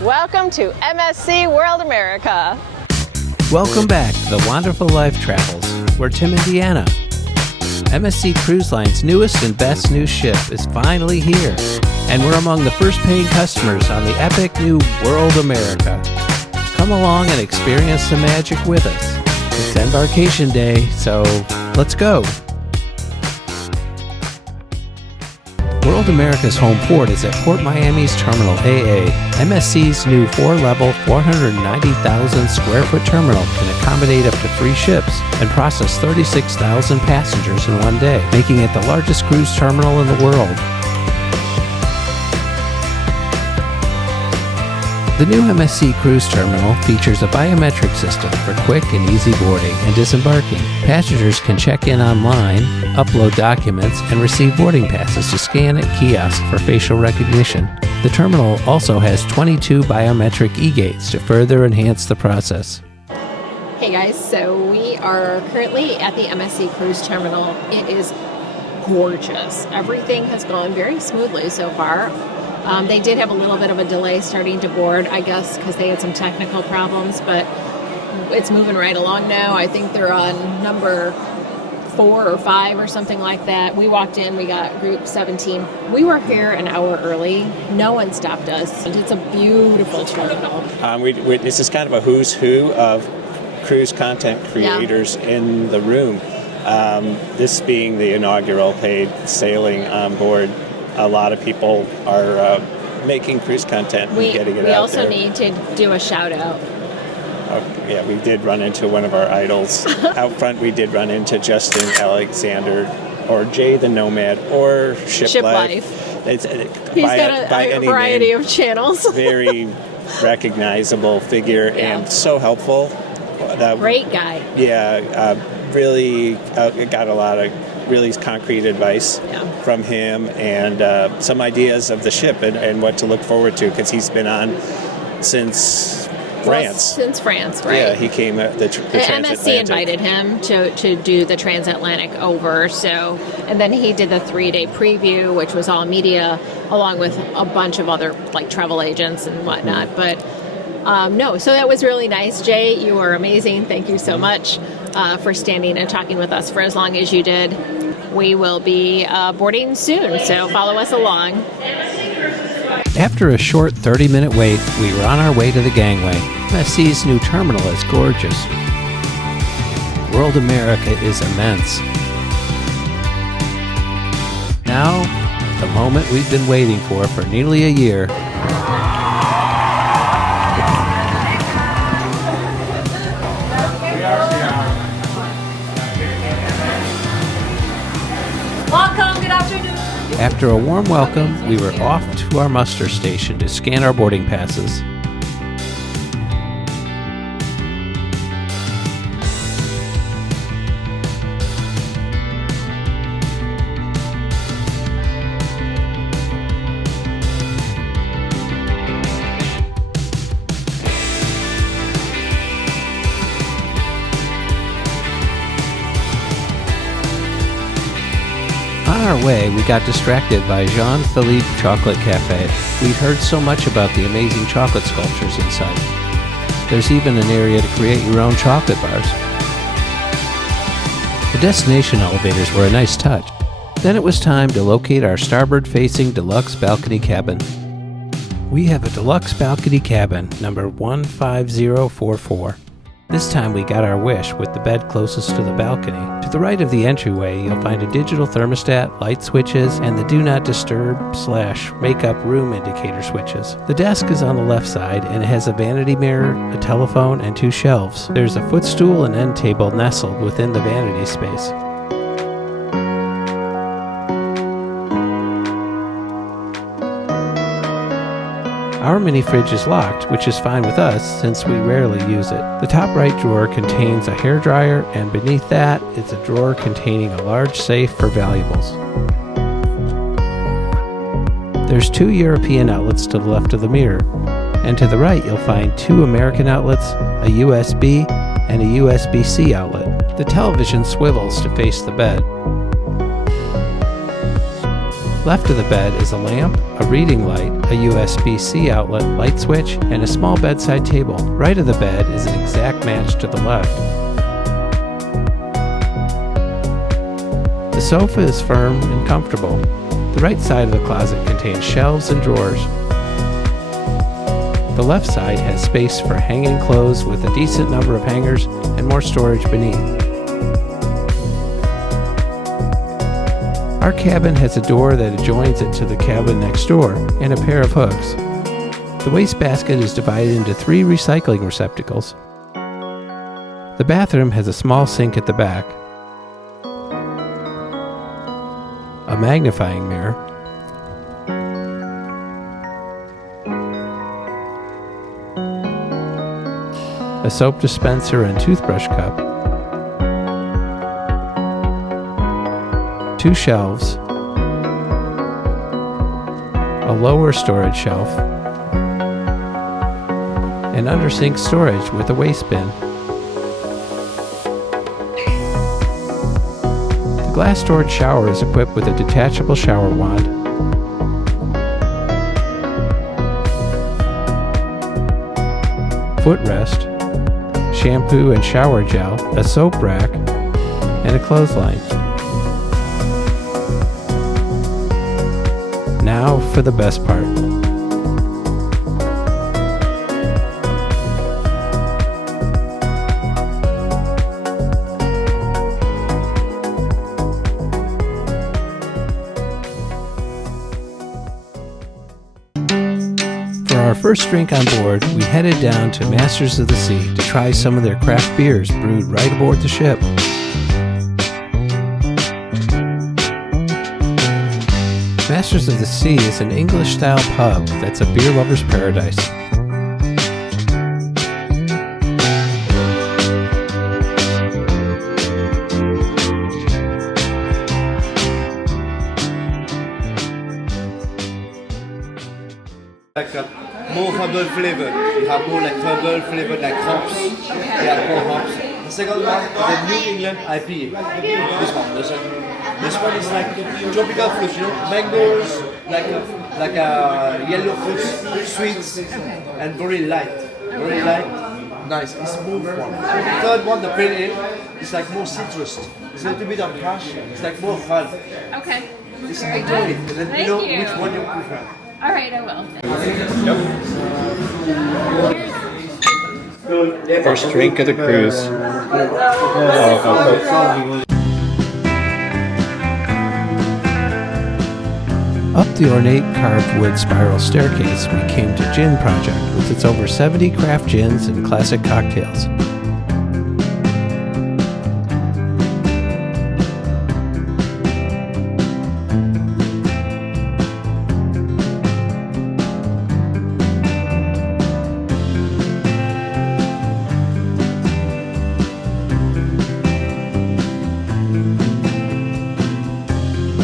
Welcome to MSC World America. Welcome back to the Wonderful Life Travels. We're Tim and Deanna. MSC Cruise Line's newest and best new ship is finally here, and we're among the first paying customers on the epic new World America. Come along and experience the magic with us. It's embarkation day, so let's go. World America's home port is at Port Miami's Terminal AA. MSC's new 4-level, 490,000 square foot terminal can accommodate up to 3 ships and process 36,000 passengers in one day, making it the largest cruise terminal in the world. The new MSC Cruise Terminal features a biometric system for quick and easy boarding and disembarking. Passengers can check in online, upload documents, and receive boarding passes to scan at kiosks for facial recognition. The terminal also has 22 biometric e-gates to further enhance the process. Hey guys, so we are currently at the MSC Cruise Terminal. It is gorgeous. Everything has gone very smoothly so far. They did have a little bit of a delay starting to board, I guess, because they had some technical problems, but it's moving right along now. I think they're on number 4 or 5 or something like that. We walked in, we got group 17. We were here an hour early. No one stopped us. It's a beautiful terminal. This is kind of a who's who of cruise content creators in the room. This being the inaugural paid sailing on board. A lot of people are making cruise content and getting it out there. We also need to do a shout out. Yeah, we did run into one of our idols. Out front, we did run into Justin Alexander, or Jay the Nomad, or Ship Life. He's got a variety of channels. Very recognizable figure and so helpful. Great guy. Yeah, really got a lot of really concrete advice from him and some ideas of the ship and what to look forward to, because he's been on since France. Since France, right? Yeah, he came at the transatlantic. MSC invited him to do the transatlantic over, and then he did the 3-day preview, which was all media, along with a bunch of other like travel agents and whatnot. But so that was really nice. Jay, you were amazing. Thank you so much for standing and talking with us for as long as you did. We will be boarding soon, so follow us along. After a short 30-minute wait, we were on our way to the gangway. MSC's new terminal is gorgeous. World America is immense. Now, the moment we've been waiting for nearly a year. After a warm welcome, we were off to our muster station to scan our boarding passes. On our way, we got distracted by Jean-Philippe Chocolate Cafe. We'd heard so much about the amazing chocolate sculptures inside. There's even an area to create your own chocolate bars. The destination elevators were a nice touch. Then it was time to locate our starboard-facing deluxe balcony cabin. We have a deluxe balcony cabin, number 15044. This time we got our wish with the bed closest to the balcony. To the right of the entryway, you'll find a digital thermostat, light switches, and the do not disturb / makeup room indicator switches. The desk is on the left side and has a vanity mirror, a telephone, and 2 shelves. There's a footstool and end table nestled within the vanity space. Our mini fridge is locked, which is fine with us since we rarely use it. The top right drawer contains a hairdryer, and beneath that is a drawer containing a large safe for valuables. There's 2 European outlets to the left of the mirror, and to the right you'll find 2 American outlets, a USB, and a USB-C outlet. The television swivels to face the bed. Left of the bed is a lamp, a reading light, a USB-C outlet, light switch, and a small bedside table. Right of the bed is an exact match to the left. The sofa is firm and comfortable. The right side of the closet contains shelves and drawers. The left side has space for hanging clothes with a decent number of hangers and more storage beneath. Our cabin has a door that adjoins it to the cabin next door and a pair of hooks. The wastebasket is divided into 3 recycling receptacles. The bathroom has a small sink at the back, a magnifying mirror, a soap dispenser and toothbrush cup, 2 shelves, a lower storage shelf, and under sink storage with a waste bin. The glass storage shower is equipped with a detachable shower wand, footrest, shampoo and shower gel, a soap rack, and a clothesline. Now for the best part. For our first drink on board, we headed down to Masters of the Sea to try some of their craft beers brewed right aboard the ship. Masters of the Sea is an English-style pub that's a beer lover's paradise. Like a more herbal flavor. You have more like herbal flavor, like hops. They have more hops. The second one is a New England IPA. This one is like tropical fruits, you know, mangoes, like a yellow fruits, sweets, and very light, nice, it's smooth one. The third one, the pale ale, is like more citrus. It's a little bit of harsh. It's like more fun. Okay. It's Very enjoy good. it, and then Thank you know you. which one you prefer. All right, I will. First drink of the cruise. Up the ornate carved wood spiral staircase, we came to Gin Project with its over 70 craft gins and classic cocktails.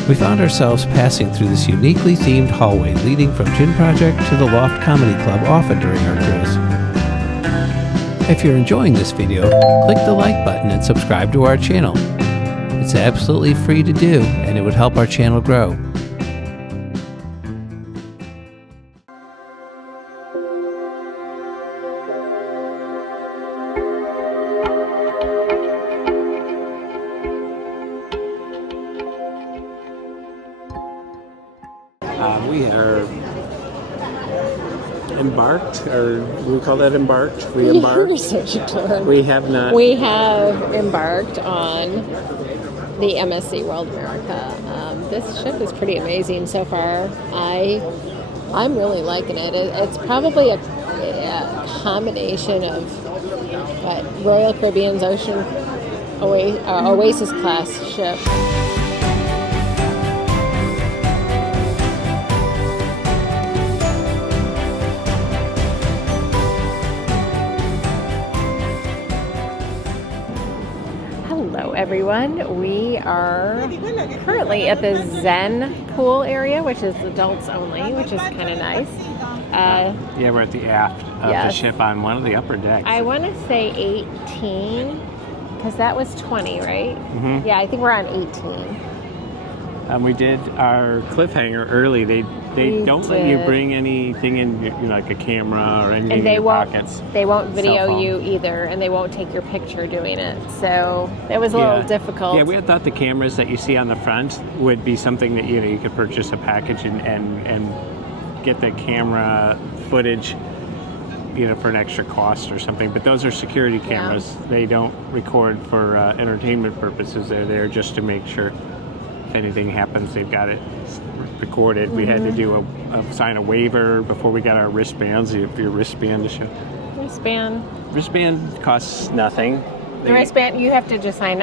We found ourselves passing through this uniquely themed hallway leading from Gin Project to the Loft Comedy Club often during our cruise. If you're enjoying this video, click the like button and subscribe to our channel. It's absolutely free to do, and it would help our channel grow. We are embarked, or we call that embarked. We embarked. We have not. We have embarked on the MSC World America. This ship is pretty amazing so far. I'm really liking it. It's probably a combination of Royal Caribbean's Oasis class ship. Hello everyone, we are currently at the Zen pool area, which is adults only, which is kind of nice. Yeah, we're at the aft of the ship on one of the upper decks. I want to say 18, because that was 20, right? Yeah, I think we're on 18. We did our cliffhanger early. They They don't let you bring anything in, like a camera or anything in your pockets. They won't Cell video phone. you either, and they won't take your picture doing it. So it was a little difficult. Yeah, we had thought the cameras that you see on the front would be something that you could purchase a package and get the camera footage, for an extra cost or something. But those are security cameras. Yeah. They don't record for entertainment purposes. They're there just to make sure if anything happens, they've got it recorded. We had to do sign a waiver before we got our wristbands. You have your wristband to show. Wristband costs nothing. The wristband, you have to just sign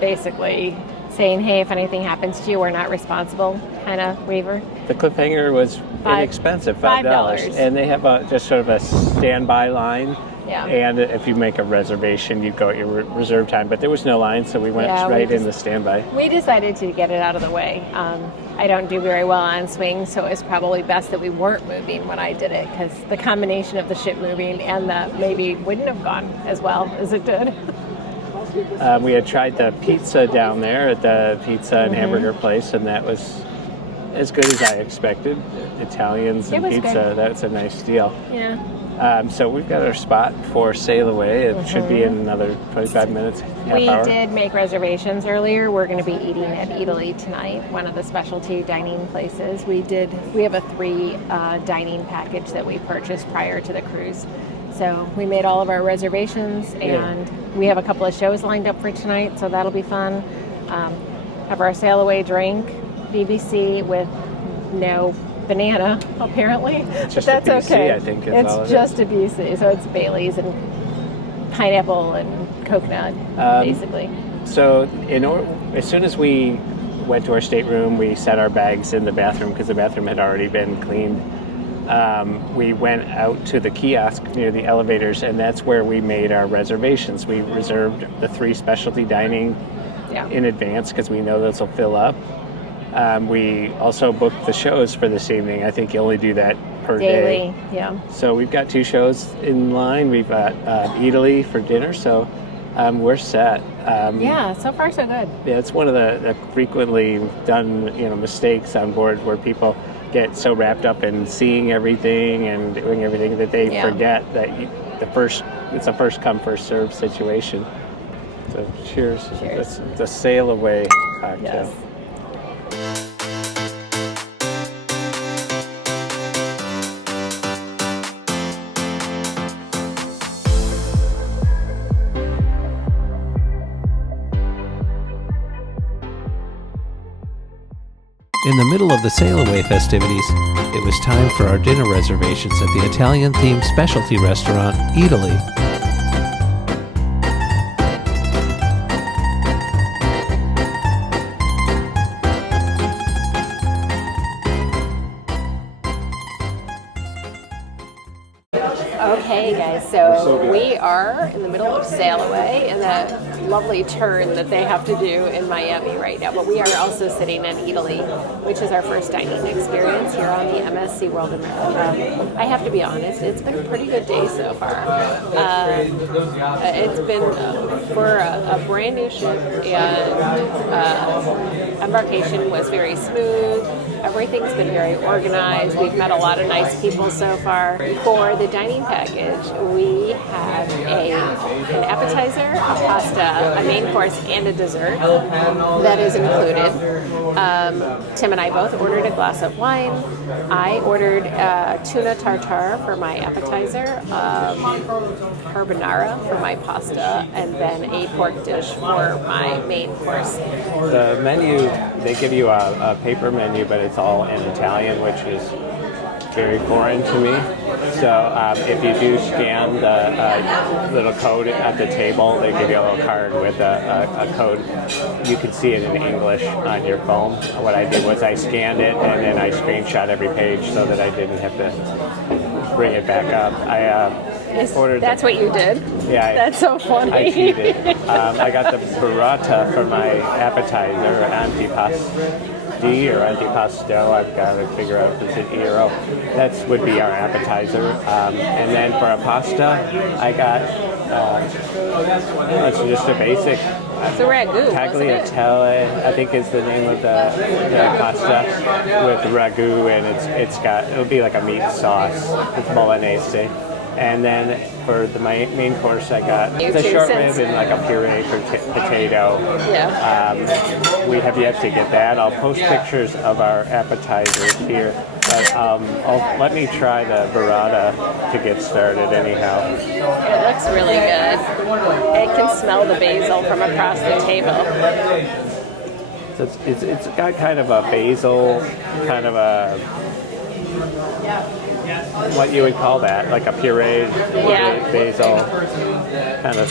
basically saying, hey, if anything happens to you, we're not responsible kind of waiver. The Cliffhanger was inexpensive, $5. And they have just sort of a standby line. Yeah. And if you make a reservation, you go at your reserve time. But there was no line, so we went right in the standby. We decided to get it out of the way. I don't do very well on swings, so it was probably best that we weren't moving when I did it, because the combination of the ship moving and the maybe wouldn't have gone as well as it did. We had tried the pizza down there at the pizza and hamburger place, and that was as good as I expected. Italians and pizza, good. That's a nice deal. Yeah. So we've got our spot for sail away. It should be in another 25 minutes, half hour. We did make reservations earlier. We're going to be eating at Eataly tonight, one of the specialty dining places. We have a 3 dining package that we purchased prior to the cruise. So we made all of our reservations, and we have a couple of shows lined up for tonight, so that'll be fun. Have our sail away drink, BBC with no banana, apparently. Just that's a BC, okay. I think it's just a BC, so it's Bailey's and pineapple and coconut, basically. So as soon as we went to our stateroom, we set our bags in the bathroom because the bathroom had already been cleaned. We went out to the kiosk near the elevators, and that's where we made our reservations. We reserved the 3 specialty dining in advance because we know those will fill up. We also booked the shows for this evening. I think you only do that per daily, day. Yeah. So we've got 2 shows in line. We've got Eataly for dinner, so we're set. So far so good. Yeah, it's one of the frequently done mistakes on board where people get so wrapped up in seeing everything and doing everything that they forget that it's a first come first serve situation. So cheers. It's the sail away cocktail. Yes. In the middle of the sail-away festivities, it was time for our dinner reservations at the Italian-themed specialty restaurant, Eataly. Okay, guys, so we are in the middle of sail away in that lovely turn that they have to do in Miami right now. But we are also sitting in Eataly, which is our first dining experience here on the MSC World America. I have to be honest, it's been a pretty good day so far. It's been for a brand new ship, and embarkation was very smooth. Everything's been very organized. We've met a lot of nice people so far. For the dining package, we have an appetizer, a pasta, a main course, and a dessert that is included. Tim and I both ordered a glass of wine. I ordered tuna tartare for my appetizer, carbonara for my pasta, and then a pork dish for my main course. The menu, they give you a paper menu, but it's all in Italian, which is very foreign to me. So if you do scan the little code at the table, they give you a little card with a code. You can see it in English on your phone. What I did was I scanned it and then I screenshot every page so that I didn't have to bring it back up. That's what you did? Yeah. That's so funny. I cheated. I got the burrata for my appetizer, or antipasti or antipasto. I've got to figure out if it's an E or O. That would be our appetizer. And then for a pasta, I got it's just a basic It's a ragu, wasn't it? Tagliatelle, I think is the name of the pasta with ragu, and it'll be like a meat sauce with bolognese. And then for the main course, I got the short rib and like a puree potato. Yeah. We have yet to get that. I'll post pictures of our appetizers here. But let me try the burrata to get started anyhow. It looks really good. It can smell the basil from across the table. So it's got kind of a basil, kind of a, what you would call that, like a pureed basil kind of.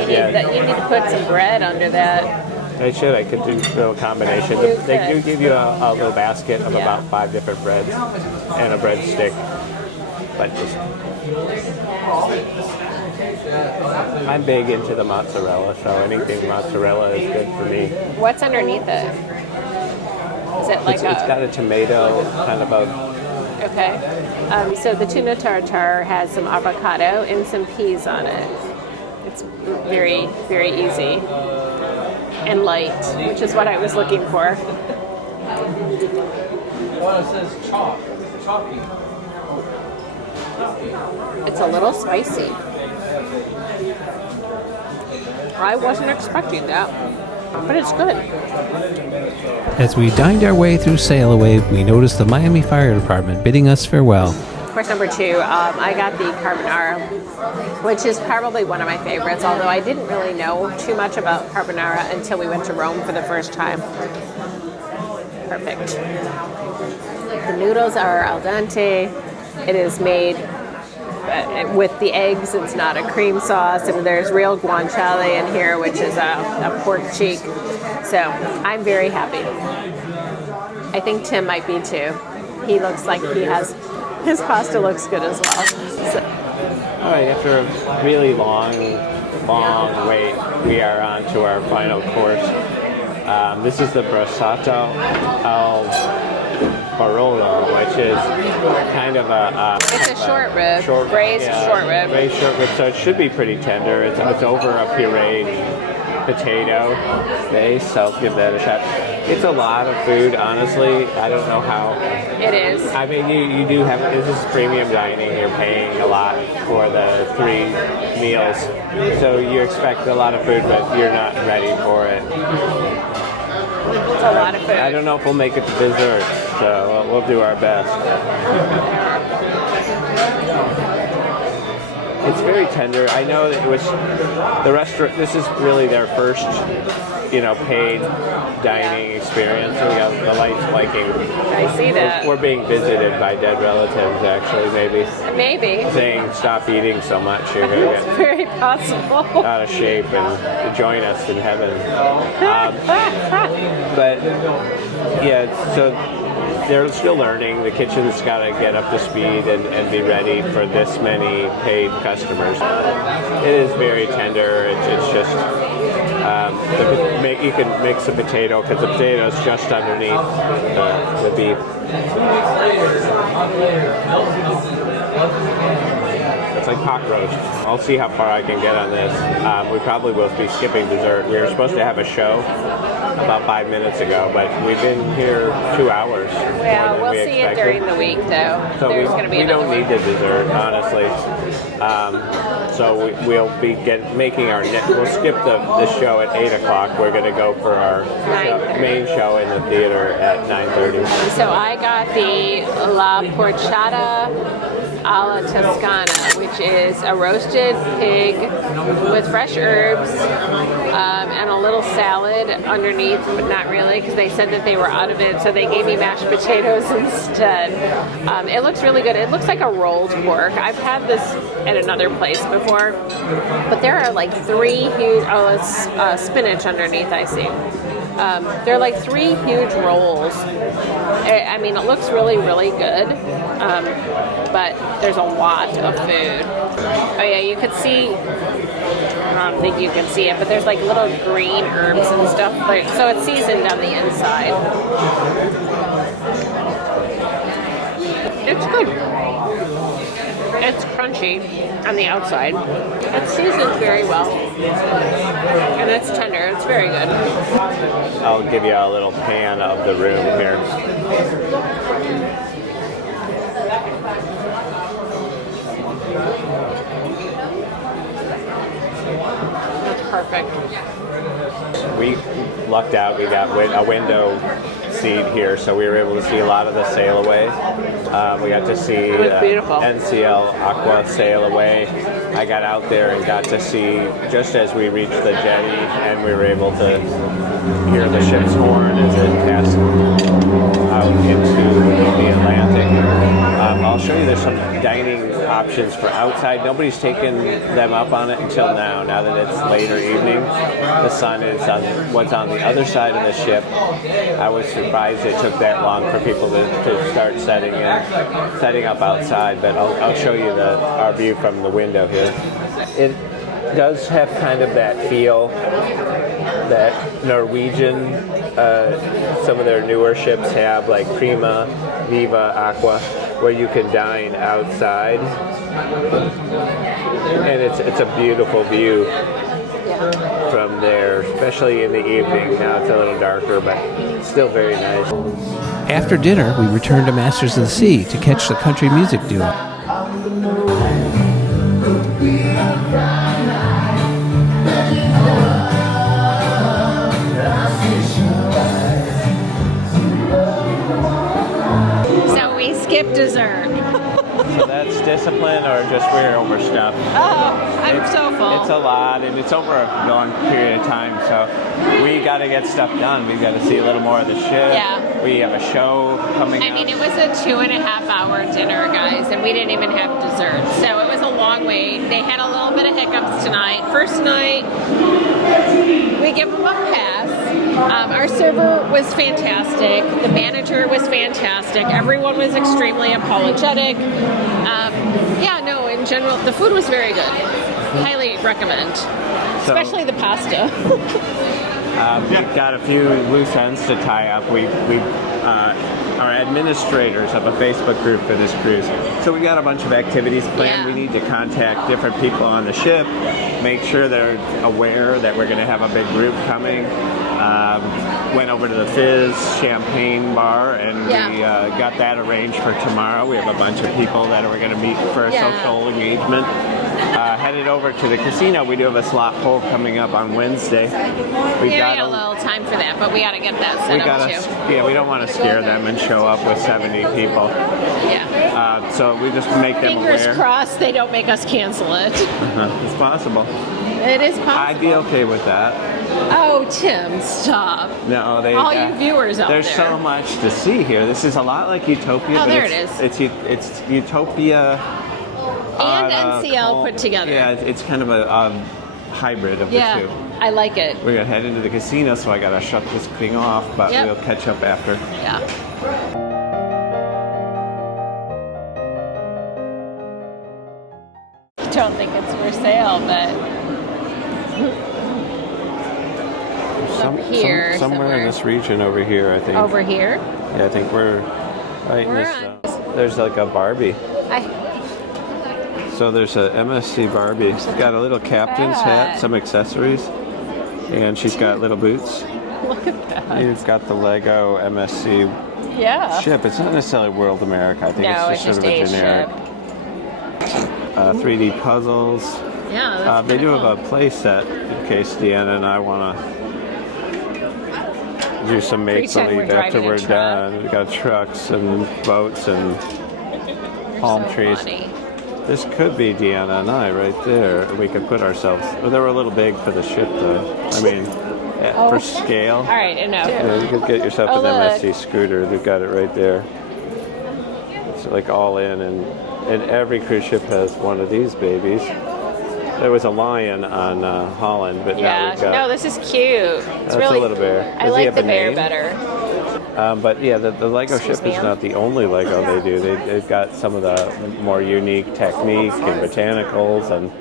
You need to put some bread under that. I could do a little combination. They do give you a little basket of about 5 different breads and a breadstick. But I'm big into the mozzarella, so anything mozzarella is good for me. What's underneath it? Is it like it's got a tomato kind of a... Okay. So the tuna tartare has some avocado and some peas on it. It's very, very easy and light, which is what I was looking for. Well, it says chalky. It's a little spicy. I wasn't expecting that, but it's good. As we dined our way through Sail Away, we noticed the Miami Fire Department bidding us farewell. Course number 2, I got the carbonara, which is probably one of my favorites, although I didn't really know too much about carbonara until we went to Rome for the first time. Perfect. The noodles are al dente. It is made with the eggs. It's not a cream sauce, and there's real guanciale in here, which is a pork cheek. So I'm very happy. I think Tim might be too. He looks like his pasta looks good as well. So. All right, after a really long wait, we are on to our final course. This is the brassato al Barolo, which is kind of it's a short rib, braised short rib. Braised short rib, so it should be pretty tender. It's over a pureed potato base, so I'll give that a shot. It's a lot of food, honestly. I don't know how. It is. I mean, you do have, this is premium dining. You're paying a lot for the 3 meals. So you expect a lot of food, but you're not ready for it. It's a lot of food. I don't know if we'll make it to dessert, so we'll do our best. It's very tender. I know that it was the restaurant. This is really their first, paid dining experience. So we got the lights blinking. I see that. We're being visited by dead relatives, actually, maybe. Maybe. Saying, stop eating so much. You're going to It's very possible. out of shape and join us in heaven. But, yeah, so they're still learning. The kitchen's got to get up to speed and be ready for this many paid customers. It is very tender. It's just, you can mix the potato because the potato is just underneath the beef. It's like pot roast. I'll see how far I can get on this. We probably will be skipping dessert. We were supposed to have a show about 5 minutes ago, but we've been here 2 hours. Yeah, we'll see it during the week, though. So There's going to be another don't need the dessert, honestly. So we'll be making our we'll skip the show at 8 o'clock. We're going to go for our main show in the theater at 9:30. So I got the La Porchata alla Toscana, which is a roasted pig with fresh herbs and a little salad underneath, but not really, because they said that they were out of it, so they gave me mashed potatoes instead. It looks really good. It looks like a rolled pork. I've had this at another place before, but there are like 3 huge, it's spinach underneath, I see. They're like 3 huge rolls. I mean, it looks really, really good, but there's a lot of food. Oh yeah, you could see, I don't think you can see it, but there's like little green herbs and stuff, so it's seasoned on the inside. It's good. It's crunchy on the outside. It's seasoned very well. And it's tender. It's very good. I'll give you a little pan of the room here. That's perfect. We lucked out. We got a window seat here, so we were able to see a lot of the sail away. We got to see NCL Aqua sail away. I got out there and got to see just as we reached the jetty, and we were able to hear the ship's horn as it passed out into the Atlantic. I'll show you there's some dining options for outside. Nobody's taken them up on it until now that it's later evening. The sun is on what's on the other side of the ship. I was surprised it took that long for people to start setting up outside, but I'll show you our view from the window here. It does have kind of that feel that Norwegian, some of their newer ships have, like Prima, Viva, Aqua, where you can dine outside, and it's a beautiful view from there, especially in the evening. Now it's a little darker, but still very nice. After dinner, we returned to Masters of the Sea to catch the country music duo. So we skipped dessert. So that's discipline, or just we're overstuffed? Oh, I'm so full. It's a lot, and it's over a long period of time, so we got to get stuff done. We've got to see a little more of the ship. Yeah. We have a show coming up. I mean, it was a 2.5-hour dinner, guys, and we didn't even have dessert. So it was a long wait. They had a little bit of hiccups tonight. First night, we give them a pass. Our server was fantastic. The manager was fantastic. Everyone was extremely apologetic. In general, the food was very good. Highly recommend. Especially the pasta. We've got a few loose ends to tie up. We are administrators of a Facebook group for this cruise. So we got a bunch of activities planned. Yeah. We need to contact different people on the ship, make sure they're aware that we're going to have a big group coming. Went over to the Fizz Champagne Bar, and we got that arranged for tomorrow. We have a bunch of people that we're going to meet for a social engagement. Headed over to the casino. We do have a slot pull coming up on Wednesday. We got a little time for that, but we got to get that set up too. Yeah, we don't want to scare them and show up with 70 people. Yeah. So we just make them aware. Fingers crossed they don't make us cancel it. It's possible. It is possible. I'd be okay with that. Oh, Tim, stop. No, all you viewers out there's there. so much to see here. This is a lot like Utopia. Oh, but there it's Utopia and NCL put together. Yeah, it's kind of a hybrid of the two. I like it. We're gonna head into the casino, so I gotta shut this thing off, but we'll catch up after. Yeah. Don't think it's for sale, but somewhere in this region over here, I think. Over here? Yeah, I think we're right in this. There's like a Barbie. So there's a MSC Barbie. She's got a little captain's hat, some accessories, and she's got little boots. Look at that. You've got the Lego MSC ship. It's not necessarily World America. I think it's just sort of a generic. 3D puzzles. Yeah, that's they do cool. have a play set in case Deanna and I want to do some make-believe after we're done. We've got trucks and boats and palm trees. Funny. This could be Deanna and I right there. We could put ourselves. Well, they were a little big for the ship, though. I mean, for scale. All right, enough. Yeah, you could get yourself an MSC scooter. They've got it right there. It's like all in, and every cruise ship has one of these babies. There was a lion on Holland, but now we've got. No, this is cute. It's really a little bear. I like the bear better. But yeah, the Lego ship is not the only Lego they do. They've got some of the more unique technique and botanicals, and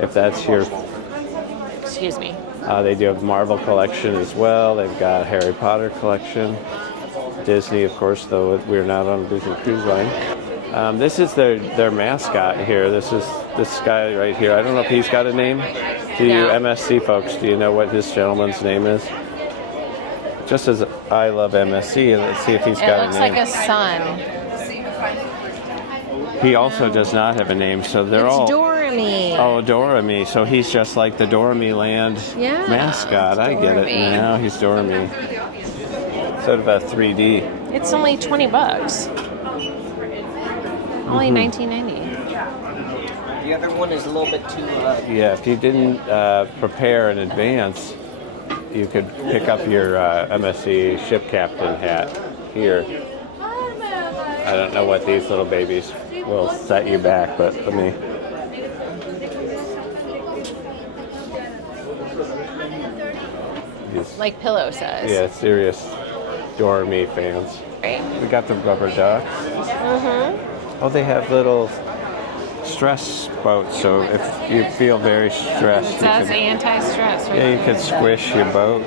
if that's your... Excuse me. They do have Marvel collection as well. They've got Harry Potter collection. Disney, of course, though we're not on a Disney cruise line. This is their mascot here. This is this guy right here. I don't know if he's got a name. Do you MSC folks, do you know what this gentleman's name is? Just as I love MSC, let's see if he's got a name. It looks like a sun. He also does not have a name, so they're all... It's Doramy. Oh, Doramy. So he's just like the Doramy Land mascot. I get it now. He's Doramy. Sort of a 3D. It's only $20. Only $19.90. The other one is a little bit too... Yeah, if you didn't prepare in advance, you could pick up your MSC ship captain hat here. I don't know what these little babies will set you back, but let me... Like Pillow says. Yeah, serious Doramy fans. Right. We got the rubber ducks. Oh, they have little stress boats, so if you feel very stressed, It says anti-stress. Right? yeah, you could squish your boat.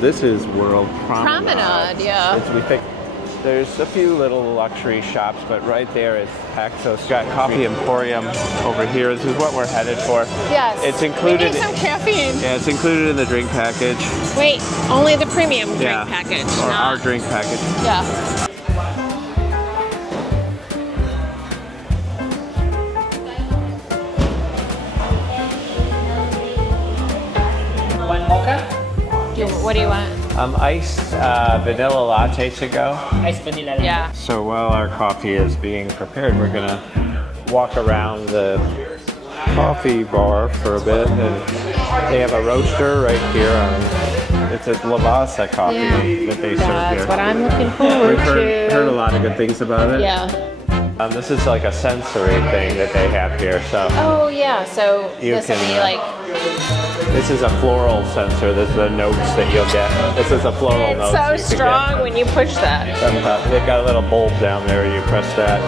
This is World Promenade. Promenade, yeah. We picked, there's a few little luxury shops, but right there is Paxos. Got Coffee Emporium over here. This is what we're headed for. Yes. It's included. We need some caffeine. Yeah, it's included in the drink package. Wait, only the premium drink Yeah. package. Or not- our drink package. Yeah. One mocha, What do you want? Iced vanilla latte to go. ice vanilla. Yeah. So while our coffee is being prepared, we're gonna walk around the coffee bar for a bit, and they have a roaster right here. It's a Lavazza coffee that they serve That's here. what I'm looking forward We've to. heard a lot of good things about it. Yeah. This is like a sensory thing that they have here. So Oh yeah. So You this will can, be like this is a floral sensor. This is the notes that you'll get. This is a floral it's note. so you could strong get. when you push that. They've got a little bulb down there. You press that,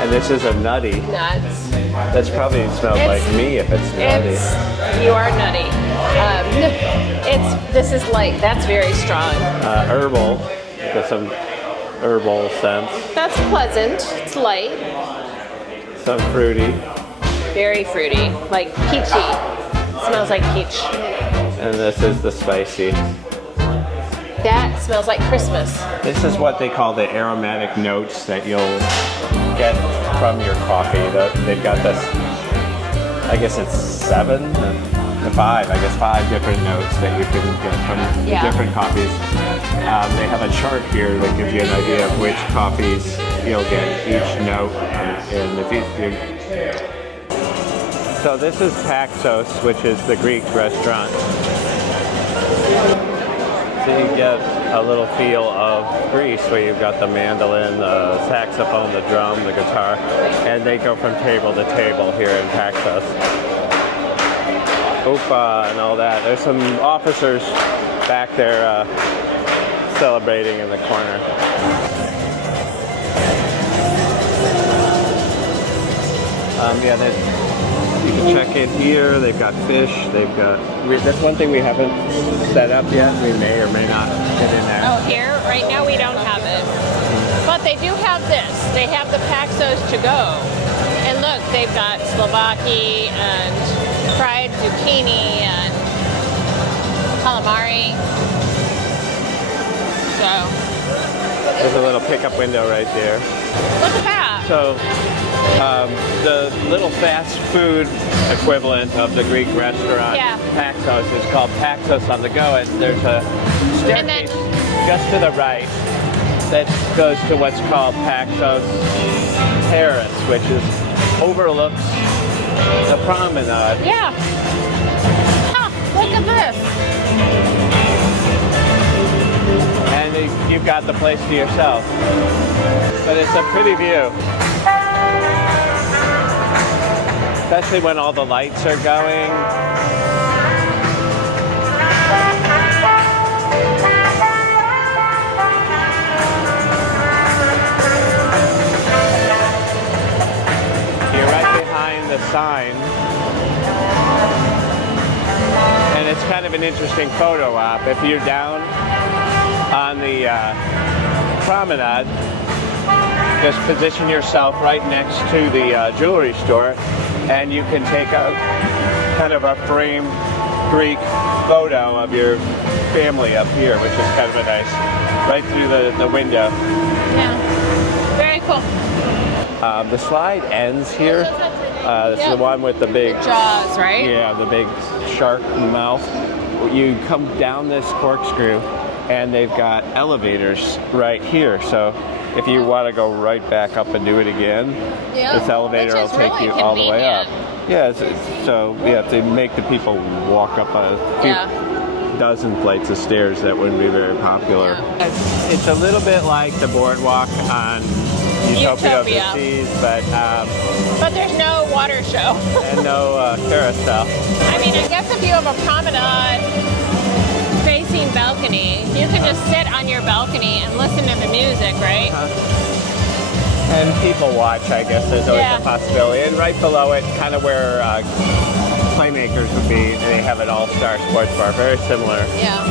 and this is a nutty. Nuts. That's probably smells like me if it's nutty. You are nutty. This is like that's very strong. Herbal, with some herbal scents. That's pleasant. It's light. Some fruity, Very fruity. Like peachy. Smells like peach. and this is the spicy. That smells like Christmas. This is what they call the aromatic notes that you'll get from your coffee. They've got this, I guess it's 7 or 5, I guess 5 different notes that you can get from the Yeah. different coffees. They have a chart here that gives you an idea of which coffees you'll get each note. And if you so this is Paxos, which is the Greek restaurant. So you get a little feel of Greece, where you've got the mandolin, the saxophone, the drum, the guitar, and they go from table to table here in Paxos. Opa and all that. There's some officers back there celebrating in the corner. You can check in here. They've got fish. They've got. That's one thing we haven't set up yet. We may or may not get in there. Oh, here? Right now we don't have it. But they do have this. They have the Paxos to go. And look, they've got Slovaki and fried zucchini and calamari. So, There's a little pickup window right there. look at that. So, the little fast food equivalent of the Greek restaurant, Yeah. Paxos, is called Paxos on the go, and there's a And then- staircase just to the right that goes to what's called Paxos Terrace, which overlooks the promenade. Yeah. Huh, look at this. And you've got the place to yourself. But it's a pretty view. Especially when all the lights are going. You're right behind the sign. And it's kind of an interesting photo op. If you're down on the promenade, just position yourself right next to the jewelry store, and you can take a kind of a frame Greek photo of your family up here, which is kind of a nice, right through the window. Yeah, very cool. The slide ends here. This is the one with the big Jaws, right? Yeah, the big shark mouth. You come down this corkscrew, and they've got elevators right here. So if you want to go right back up and do it again, this elevator will take you all the way up. Yeah, so yeah, they make the people walk up a few dozen flights of stairs that wouldn't be very popular. Yeah. It's a little bit like the boardwalk on Utopia of the Seas, but there's no water show. and no carousel. I mean, I guess if you have a promenade facing balcony, you can just sit on your balcony and listen to the music, right? And people watch, I guess, there's always a possibility. And right below it, kind of where Playmakers would be, they have an all-star sports bar, very similar. Yeah.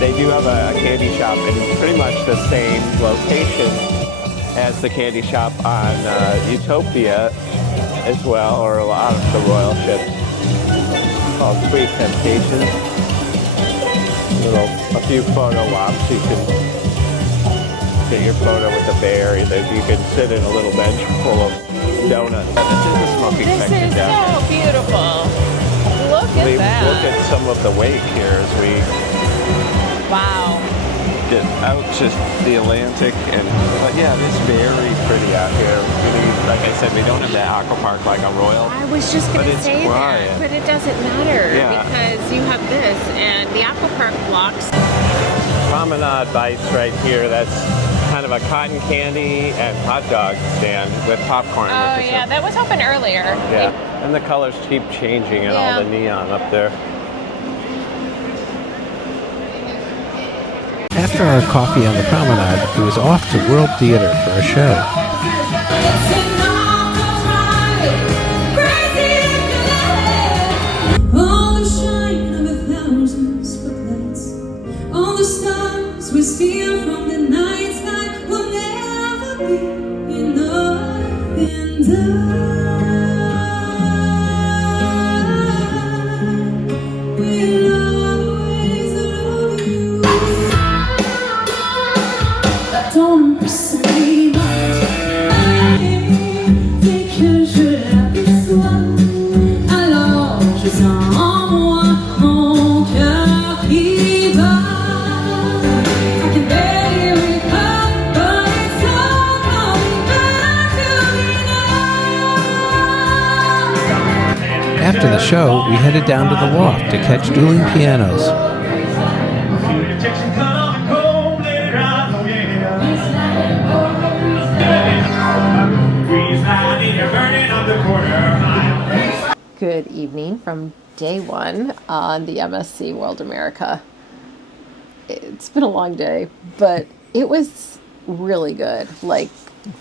They do have a candy shop in pretty much the same location as the candy shop on Utopia as well, or a lot of the royal ships. It's called Sweet Temptation. A few photo ops. You can get your photo with the bear. You can sit in a little bench full of donuts. This is the smoking section This is down so beautiful. Look at that. Look at some of the wake here as we Wow. get out to the Atlantic, but yeah, it's very pretty out here. Like I said, we don't have that aqua park like a Royal. I was just going But to it's say quiet. that, but it doesn't matter Yeah. because you have this and the aqua park blocks. Promenade Bites right here. That's kind of a cotton candy and hot dog stand with popcorn. Oh which is yeah, that was open earlier. yeah, and the colors keep changing and all the neon up there. After our coffee on the promenade, it was off to World Theater for a show. All the shine of 1,000 spotlights, all the stars we steal from the night sky will never be enough. And I will always love you. Don't say much, dès que je l'aperçois. Alors je sens en moi mon cœur qui bat. I can barely wake up, but it's all coming back to me now. After the show, we headed down to the loft to catch dueling pianos. Good evening from day one on the MSC World America. It's been a long day, but it was really good. Like,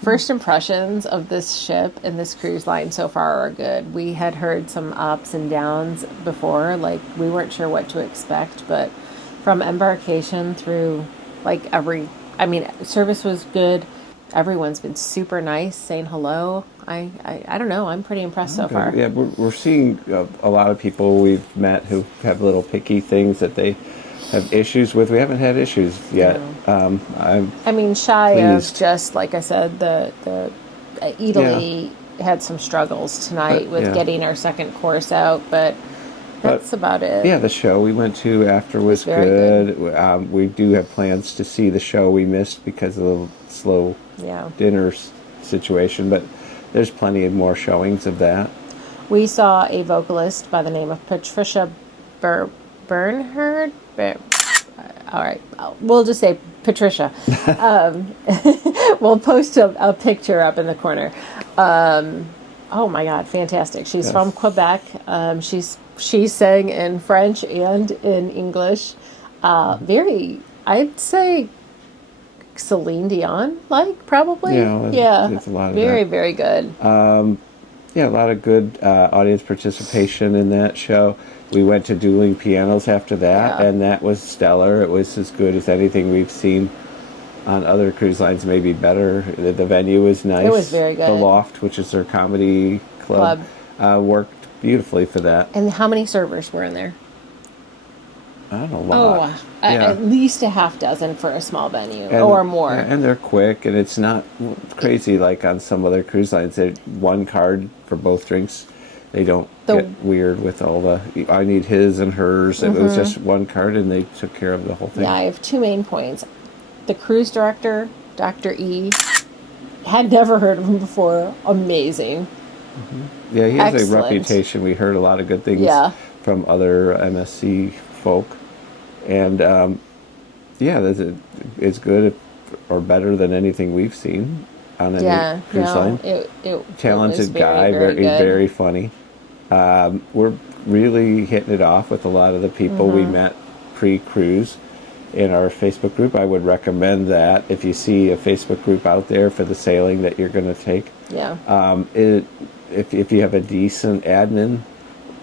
first impressions of this ship and this cruise line so far are good. We had heard some ups and downs before, like we weren't sure what to expect, but from embarkation through service was good. Everyone's been super nice, saying hello. I don't know. I'm pretty impressed so far. Yeah, we're seeing a lot of people we've met who have little picky things that they have issues with. We haven't had issues yet. Shy pleased. of just, like I said, the Eataly had some struggles tonight with getting our second course out, but that's about it. Yeah, the show we went to after was very good. We do have plans to see the show we missed because of the slow dinner situation, but there's plenty of more showings of that. We saw a vocalist by the name of Patricia Bernhard. All right, we'll just say Patricia. We'll post a picture up in the corner. Oh my God, fantastic! She's from Quebec. She sang in French and in English. I'd say Celine Dion, probably. Yeah, there's a lot of very, that. very good. Yeah, a lot of good audience participation in that show. We went to dueling pianos after that, Yeah. and that was stellar. It was as good as anything we've seen on other cruise lines, maybe better. The venue was nice. It was very good. The Loft, which is their comedy club. Worked beautifully for that. And how many servers were in there? I don't know, a Oh, lot. Yeah. at least a half dozen for a small venue, And- or more. yeah, and they're quick, and it's not crazy like on some other cruise lines. They one card for both drinks. They don't get weird with all the. I need his and hers. It was just one card, and they took care of the whole thing. Yeah, I have two main points. The cruise director, Dr. E, had never heard of him before. Amazing. Yeah, he has Excellent. a reputation. We heard a lot of good things Yeah. from other MSC folk, and it's good or better than anything we've seen on any cruise line. It Talented was guy, very good. very funny. We're really hitting it off with a lot of the people we met pre-cruise in our Facebook group. I would recommend that if you see a Facebook group out there for the sailing that you're going to take. Yeah. If you have a decent admin,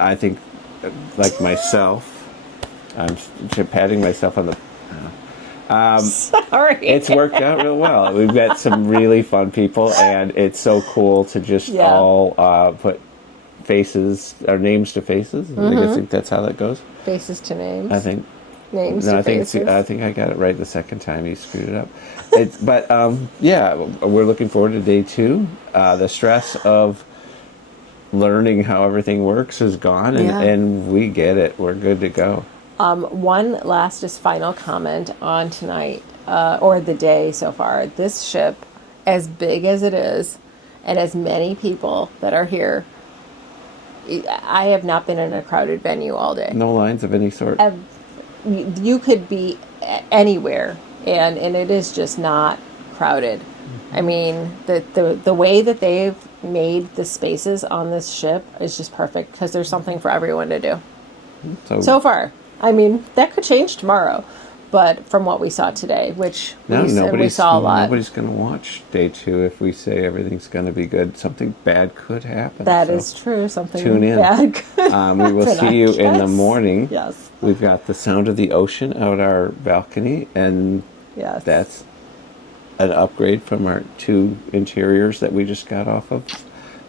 I think, like myself, I'm patting myself on the. Sorry. It's worked out real well. We've met some really fun people, and it's so cool to just all put faces or names to faces. I think that's how that goes. Faces to names. I think. Names No, to I think faces. I think I got it right the second time. He screwed it up. But we're looking forward to day 2. The stress of learning how everything works is gone, and we get it. We're good to go. One last, just final comment on tonight, or the day so far. This ship, as big as it is, and as many people that are here, I have not been in a crowded venue all day. No lines of any sort. You could be anywhere, and it is just not crowded. I mean, the way that they've made the spaces on this ship is just perfect, because there's something for everyone to do. So far. I mean, that could change tomorrow, but from what we saw today, which we saw a lot. Nobody's going to watch day 2 if we say everything's going to be good. Something bad could happen. That so is true. Something tune in. bad could We will happen, see you I in the guess. morning. Yes. We've got the sound of the ocean out our balcony, and Yes. that's an upgrade from our 2 interiors that we just got off of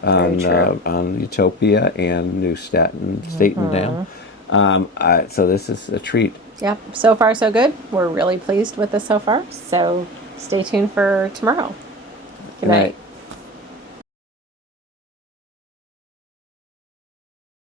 on Utopia and New Staten down. So this is a treat. Yep. So far, so good. We're really pleased with this so far. So stay tuned for tomorrow. Good night.